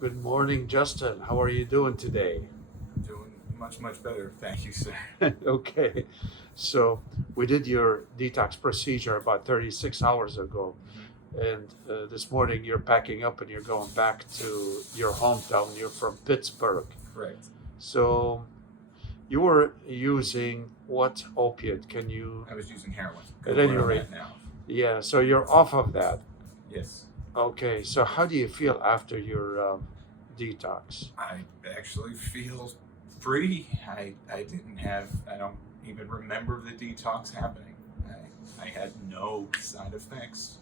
Good morning, Justin. How are you doing today? Doing much better. Thank you, sir. Okay. So, we did your detox procedure about 36 hours ago. Mhm. And this morning you're packing up and you're going back to your hometown. You're from Pittsburgh. Correct. So, you were using what opiate? Can you, I was using heroin. at Good any word on rate, that now. yeah, so you're off of that. Yes. Okay. So, how do you feel after your detox? I actually feel free. I don't even remember the detox happening. I had no side effects.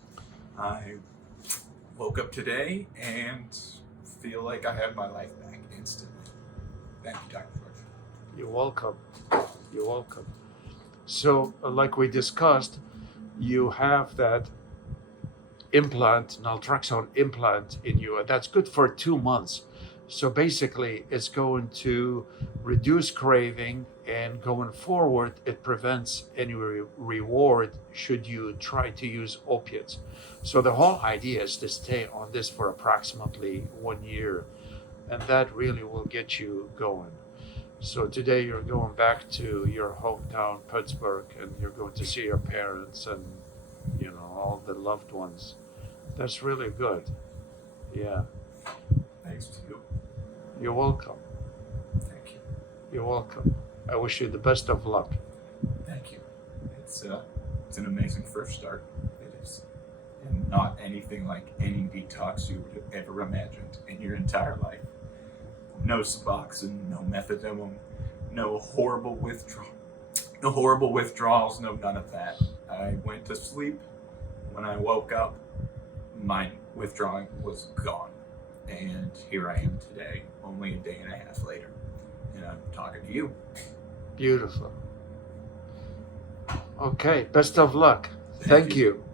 I woke up today and feel like I have my life back instantly. Thank you, Dr. George. You're welcome. You're welcome. So, like we discussed, you have that implant, naltrexone implant in you, and that's good for 2 months. So basically, it's going to reduce craving, and going forward, it prevents any reward should you try to use opiates. So the whole idea is to stay on this for approximately 1 year, and that really will get you going. So today you're going back to your hometown, Pittsburgh, and you're going to see your parents and all the loved ones. That's really good. Yeah, Thanks to you. you're welcome. Thank you. You're welcome. I wish you the best of luck. Thank you. It's an amazing first start. It is, and not anything like any detox you would have ever imagined in your entire life. No Suboxone, no methadone, no horrible withdrawals, no none of that. I went to sleep. When I woke up, my withdrawing was gone, and here I am today, only a day and a half later, and I'm talking to you. Beautiful. Okay, best of luck. Thank you.